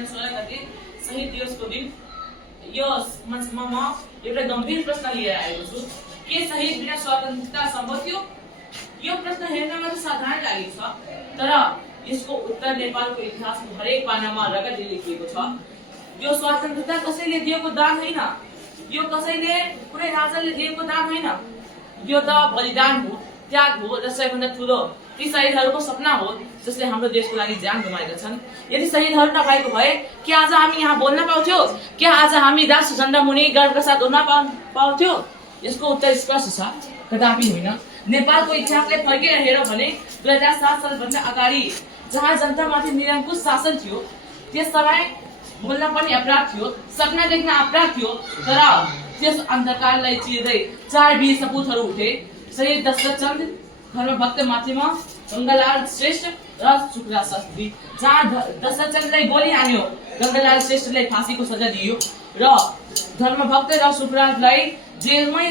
दिन सोह्र गते शहीद दिवसको दिन यो मञ्चमा म एउटा गम्भीर प्रश्न लिएर आएको छु। के शहीद बिना स्वतन्त्रता सम्भव थियो? यो प्रश्न हेर्नमा त साधारण लागेको छ, तर यसको उत्तर नेपालको इतिहासको हरेक पानामा रगतले लेखिएको छ। यो स्वतन्त्रता कसैले दिएको दान होइन, यो कसैले कुनै राजाले दिएको दान होइन, यो त बलिदान हो, त्याग हो र सबैभन्दा ठुलो ती शहीदहरूको सपना हो जसले हाम्रो देशको लागि ज्यान गुमाएका छन्। यदि शहीदहरू नभएको भए के आज हामी यहाँ बोल्न पाउँथ्यो? के आज हामी राष्ट्र झण्डा मुनि गर्वका साथ उड्न पाउँथ्यो? यसको उत्तर स्पष्ट छ, कदापि होइन। नेपालको इतिहासले फर्केर हेर्यो भने 2007 सालभन्दा अगाडि जहाँ जनतामाथि निरङ्कुश शासन थियो त्यस समय बोल्न पनि अपराध थियो, सपना देख्न अपराध थियो। तर त्यस अन्धकारलाई चिर्दै 4 वीर सपुतहरू उठे। शहीद दशरथचन्द्र, धर्मभक्त माथिमा गंगालाल श्रेष्ठ र शुक्ला शास्त्री। जहाँ दशरथचन्द्रलाई गोली हान्यो, गंगालाल श्रेष्ठलाई फाँसीको सजाय दियो र धर्मभक्त र शुक्लालाई जेलमै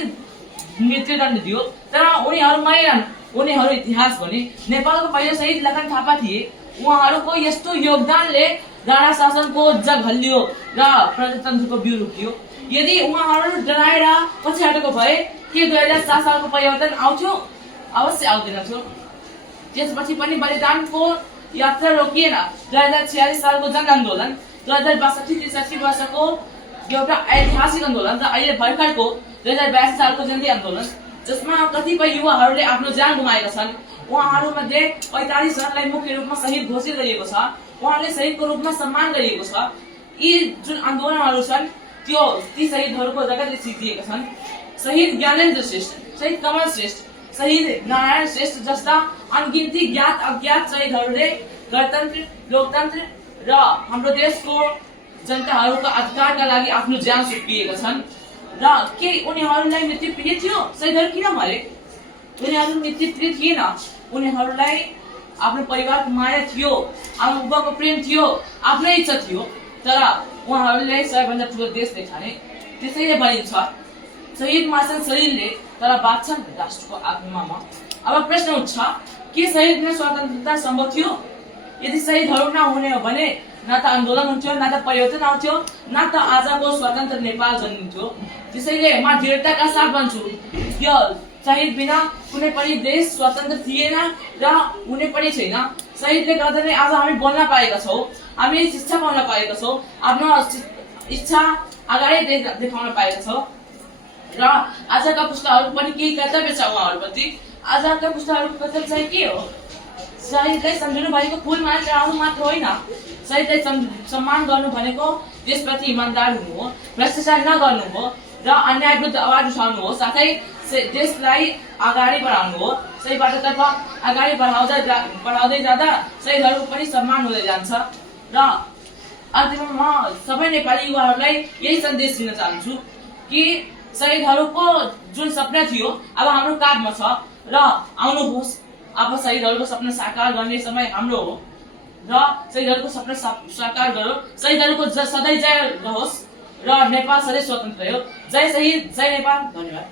मृत्युदण्ड दियो। तर उनीहरू इतिहास भने। नेपालको पहिलो शहीद लखन थापा थिए। उहाँहरूको यस्तो योगदानले राणा शासनको जग हल्लियो र प्रजातन्त्रको बिउ रोकियो। यदि उहाँहरू डराएर पछि हटेको भए के 2007 सालको परिवर्तन आउँथ्यो? अवश्य आउँदैन थियो। त्यसपछि पनि बलिदानको यात्रा रोकिएन। 2046 सालको जन आन्दोलन, 2062-63 वर्षको एउटा ऐतिहासिक आन्दोलन र अहिले भर्खरको 2082 सालको जन्ती आन्दोलन जसमा कतिपय युवाहरूले आफ्नो ज्यान गुमाएका छन्। उहाँहरूमध्ये 45 जनालाई मुख्य रूपमा शहीद घोषित गरिएको छ। उहाँले शहीदको रूपमा सम्मान गरिएको छ। यी जुन आन्दोलनहरू छन् ती शहीदहरूको रगतले सिद्धिएका छन्। शहीद ज्ञानेन्द्र श्रेष्ठ, शहीद कमल श्रेष्ठ, शहीद नारायण श्रेष्ठ जस्ता अनगिन्ती ज्ञात अज्ञात शहीदहरूले गणतन्त्र, लोकतन्त्र र हाम्रो देशको जनताहरूको अधिकारका लागि आफ्नो ज्यान सुम्पिएका छन्। र के उनीहरूलाई मृत्यु प्रिय थियो? शहीदहरू किन मरे? उनीहरू मृत्यु प्रिय थिएन। उनीहरूलाई आफ्नो परिवारको माया थियो, आमा बुबाको प्रेम थियो, आफ्नै इच्छा थियो। तर उहाँहरूले सबैभन्दा ठुलो देश देखाए। त्यसैले भनिन्छ शहीद मार्छन् शरीरले तर बाँच्छन् राष्ट्रको आत्मामा। अब प्रश्न उठ्छ, के शहीद बिना स्वतन्त्रता सम्भव थियो? यदि शहीदहरू नहुने हो भने न त आन्दोलन हुन्थ्यो, न त परिवर्तन आउँथ्यो, न त आजको स्वतन्त्र नेपाल जन्मिन्थ्यो। त्यसैले म दृढताका साथ भन्छु, यो शहीद बिना कुनै पनि देश स्वतन्त्र थिएन र हुने पनि छैन। शहीदले गर्दा नै आज हामी बोल्न पाएका छौँ, हामी शिक्षा पाउन पाएका छौँ, आफ्नो इच्छा अगाडि देखाउन पाएका छौँ। र आजका पुस्ताहरू पनि केही कर्तव्य छ उहाँहरूप्रति। आजका पुस्ताहरूको कर्तव्य चाहिँ के हो? शहीदलाई सम्झनु भनेको फुल माला चढाउनु मात्र होइन। शहीदलाई सम्मान गर्नु भनेको देशप्रति इमान्दार हुनु हो, भ्रष्टाचार नगर्नु हो र अन्याय विरुद्ध आवाज उठाउनु हो, साथै देशलाई अगाडि बढाउनु हो। सही बाटोतर्फ अगाडि बढाउँदै जाँदा शहीदहरूको पनि सम्मान हुँदै जान्छ। र अन्तिममा म सबै नेपाली युवाहरूलाई यही सन्देश दिन चाहन्छु कि शहीदहरूको जुन सपना थियो अब हाम्रो काँधमा छ र आउनुहोस्, अब शहीदहरूको सपना साकार गर्ने समय हाम्रो हो र शहीदहरूको सपना साकार गरौँ। शहीदहरूको सधैँ जय रहोस् र नेपाल सधैँ स्वतन्त्र हो। जय शहीद, जय नेपाल। धन्यवाद।